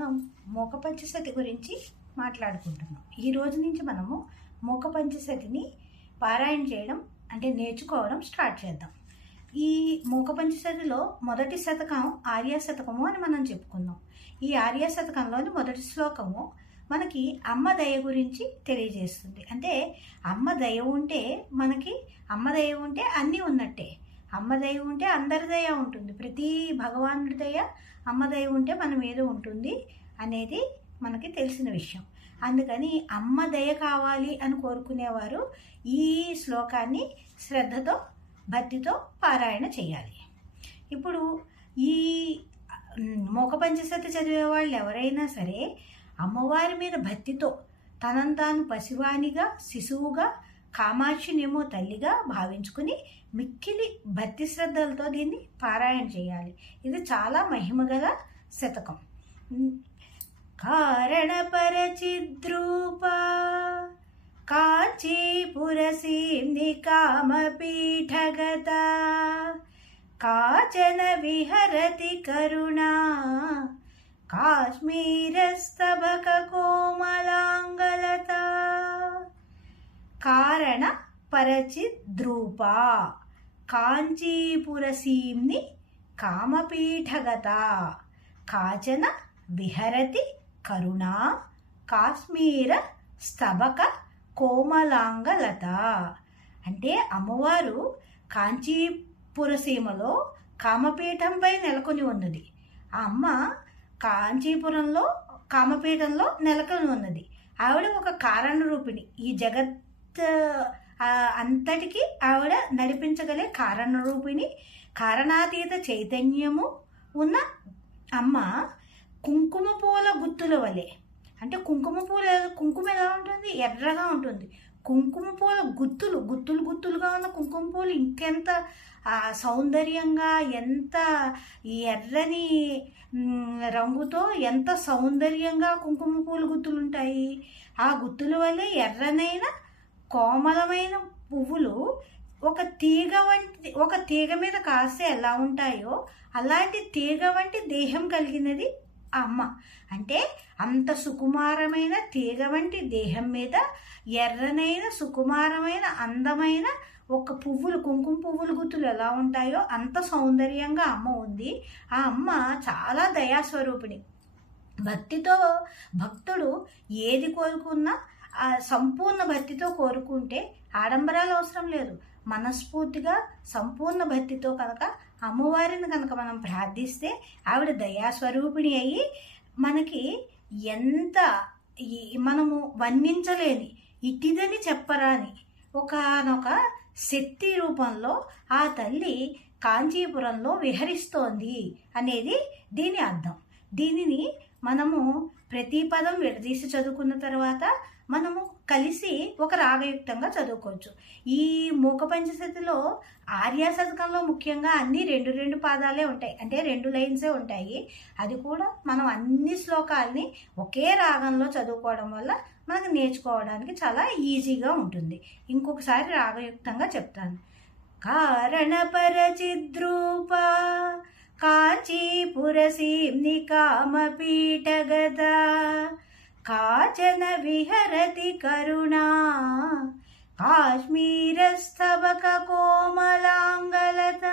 మనం మూక పంచశతి గురించి మాట్లాడుకుంటున్నాం. ఈ రోజు నుంచి మనము మూక పంచశతిని పారాయణ చేయడం అంటే నేర్చుకోవడం స్టార్ట్ చేద్దాం. ఈ మూక పంచశతిలో మొదటి శతకం ఆర్య శతకము అని మనం చెప్పుకుందాం. ఈ ఆర్య శతకంలోని మొదటి శ్లోకము మనకి అమ్మ దయ గురించి తెలియజేస్తుంది. అంటే అమ్మ దయ ఉంటే మనకి అమ్మ దయ ఉంటే అన్నీ ఉన్నట్టే. అమ్మ దయ ఉంటే అందరి దయ ఉంటుంది. ప్రతి భగవానుడి దయ అమ్మ దయ ఉంటే మన మీద ఉంటుంది అనేది మనకి తెలిసిన విషయం. అందుకని అమ్మ దయ కావాలి అని కోరుకునేవారు ఈ శ్లోకాన్ని శ్రద్ధతో భక్తితో పారాయణ చేయాలి. ఇప్పుడు ఈ మూక పంచశతి చదివే వాళ్ళు ఎవరైనా సరే అమ్మవారి మీద భక్తితో తనను తాను పసివానిగా శిశువుగా కామాక్షినేమో తల్లిగా భావించుకుని మిక్కిలి భక్తి శ్రద్ధలతో దీన్ని పారాయణ చేయాలి. ఇది చాలా మహిమగల శతకం. కారణపరచిద్రూప కాంచీపురసీమ్ని కామపీఠగత కాచన విహరతి కరుణా కాశ్మీరస్తబక కోమలాంగలత. కారణ పరచిద్రూప కాంచీపురసీమ్ని కామపీఠగత కాచన విహరతి కరుణా కాశ్మీర స్తబక కోమలాంగలత. అంటే అమ్మవారు కాంచీపురసీమలో కామపీఠంపై నెలకొని ఉన్నది. ఆ అమ్మ కాంచీపురంలో కామపీఠంలో నెలకొని ఉన్నది. ఆవిడ ఒక కారణ రూపిణి. ఈ జగత్ అంతటికి ఆవిడ నడిపించగలే కారణ రూపిణి, కారణాతీత చైతన్యము ఉన్న అమ్మ కుంకుమ పూల గుత్తుల వలె. అంటే కుంకుమ ఎలా ఉంటుంది? ఎర్రగా ఉంటుంది. కుంకుమ పూల గుత్తులుగా ఉన్న కుంకుమ పూలు ఇంకెంత సౌందర్యంగా, ఎంత ఎర్రని రంగుతో ఎంత సౌందర్యంగా కుంకుమ పూల గుత్తులు ఉంటాయి. ఆ గుత్తుల వల్లే ఎర్రనైన కోమలమైన పువ్వులు ఒక తీగ మీద కాస్తే ఎలా ఉంటాయో అలాంటి తీగ వంటి దేహం కలిగినది అమ్మ. అంటే అంత సుకుమారమైన తీగ వంటి దేహం మీద ఎర్రనైన సుకుమారమైన అందమైన ఒక కుంకుమ పువ్వుల గుత్తులు ఎలా ఉంటాయో అంత సౌందర్యంగా అమ్మ ఉంది. ఆ అమ్మ చాలా దయాస్వరూపిణి. భక్తితో భక్తుడు ఏది కోరుకున్నా ఆ సంపూర్ణ భక్తితో కోరుకుంటే ఆడంబరాలు అవసరం లేదు. మనస్ఫూర్తిగా సంపూర్ణ భక్తితో కనుక అమ్మవారిని కనుక మనం ప్రార్థిస్తే ఆవిడ దయాస్వరూపిణి అయ్యి మనకి ఎంత మనము వర్ణించలేని ఇటిదని చెప్పరాని ఒకనొక శక్తి రూపంలో ఆ తల్లి కాంచీపురంలో విహరిస్తోంది అనేది దీని అర్థం. దీనిని మనము ప్రతి పదం విడదీసి చదువుకున్న తర్వాత మనము కలిసి ఒక రాగయుక్తంగా చదువుకోవచ్చు. ఈ మూక పంచశతిలో ఆర్య శతకంలో ముఖ్యంగా అన్ని రెండు పాదాలే ఉంటాయి. అంటే 2 లైన్సే ఉంటాయి. అది కూడా మనం అన్ని శ్లోకాలని ఒకే రాగంలో చదువుకోవడం వల్ల మనకు నేర్చుకోవడానికి చాలా ఈజీగా ఉంటుంది. ఇంకొకసారి రాగయుక్తంగా చెప్తాను. కారణపరచిద్రూప కాంచీపురసీమ్ని కామపీఠగత కాచన విహరతి కరుణా కాశ్మీరస్తబక కోమలాంగలత.